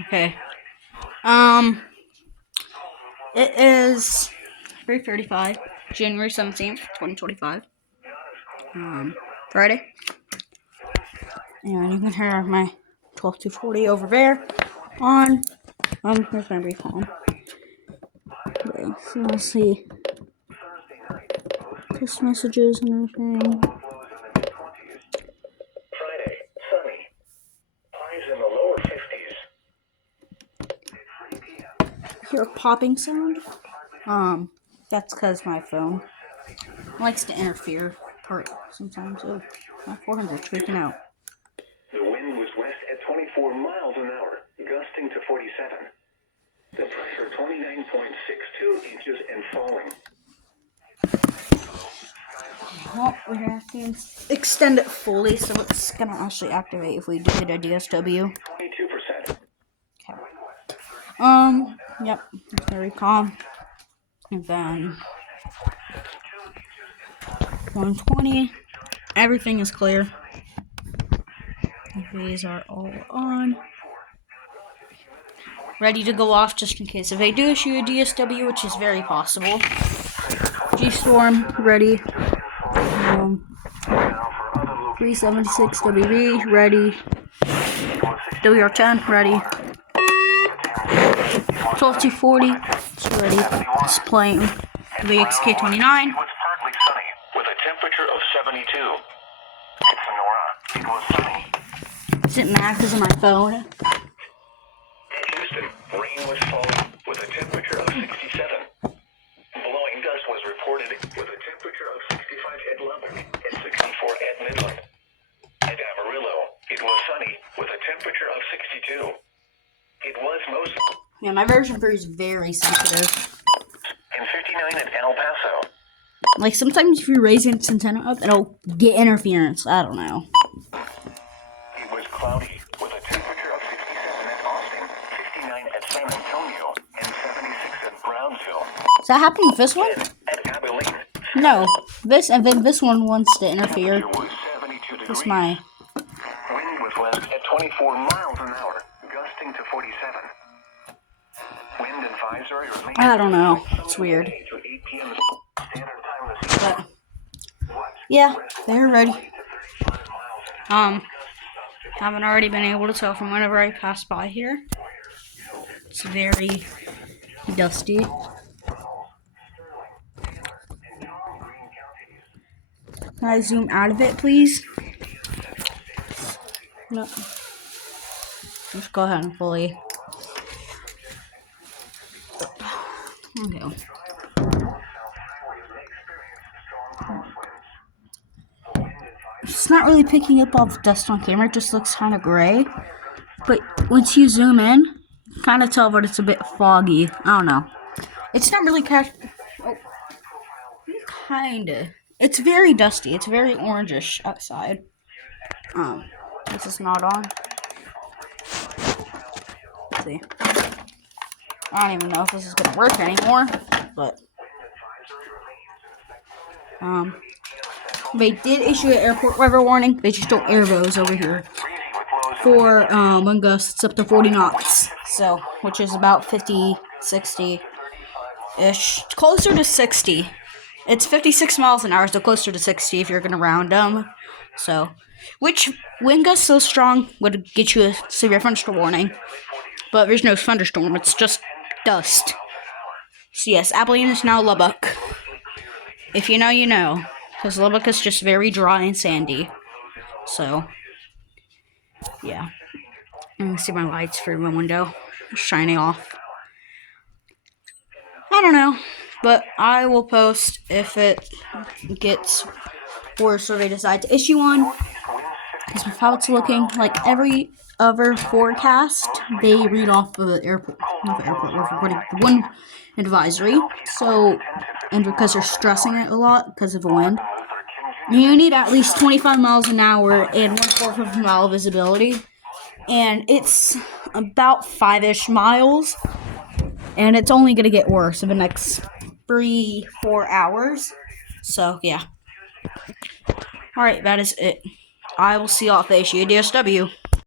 Okay. It is 3:35, January 17th, 2025. Friday. And you can hear my 12:40 over there on, here's my brief home. Okay, so let's see. Text messages and everything. Friday, sunny. Highs in the lower 50s. Hear a popping sound? That's because my phone likes to interfere sometimes. Oh, my 400's freaking out. The wind was west at 24 miles an hour, gusting to 47. The pressure 29.62 inches and falling. Well, we have to extend it fully, so it's gonna actually activate if we do get a DSW. 22%. Okay. Yep, it's very calm. And then 120, everything is clear. These are all on. Ready to go off just in case if they do issue a DSW, which is very possible. G-Storm, ready. 376 WB, ready. WR10, ready. 12240, it's ready. It's playing the XK29. It was partly sunny, with a temperature of 72. Sonora, it was sunny. Is it mad because of my phone? Houston, rain was falling, with a temperature of 67. Blowing dust was reported, with a temperature of 65 at Lubbock and 64 at Midland. At Amarillo, it was sunny, with a temperature of 62. It was most... Yeah, my version 3 is very sensitive. And 59 at El Paso. Like, sometimes if you raise its antenna up, it'll get interference. I don't know. It was cloudy, with a temperature of 67 at Austin, 59 at San Antonio, and 76 at Brownsville. Is that happening with this one? At Abilene, No. This, and then this one wants to interfere. it was 72 degrees. It's my... Wind was west at 24 miles an hour, gusting to 47. Wind advisory remains... I don't know. It's weird. To 8 p.m. Standard Time this evening. But, yeah, they're ready. Haven't already been able to tell from whenever I pass by here. It's very dusty. Can I zoom out of it, please? No. Just go ahead and fully. Okay. It's not really picking up all the dust on camera. It just looks kind of gray. But once you zoom in, you kind of tell that it's a bit foggy. I don't know. It's not really kinda. It's very dusty. It's very orangish outside. This is not on. Let's see. I don't even know if this is gonna work anymore, but they did issue an airport weather warning. They just don't air those over here. For wind gusts up to 40 knots, so which is about 50, 60-ish, closer to 60. It's 56 miles an hour, so closer to 60 if you're gonna round them. So, which wind gusts so strong would get you a severe thunderstorm warning, but there's no thunderstorm. It's just dust. So yes, Abilene is now Lubbock. If you know, you know, because Lubbock is just very dry and sandy. So, yeah. You can see my lights through my window shining off. I don't know, but I will post if it gets worse or they decide to issue one. Because with how it's looking, like every other forecast, they read off the the wind advisory. So, and because they're stressing it a lot because of the wind, you need at least 25 miles an hour and 1/4 of a mile visibility. And it's about 5-ish miles. And it's only going to get worse in the next 3-4 hours. So, yeah. Alright, that is it. I will see y'all if they issue a DSW.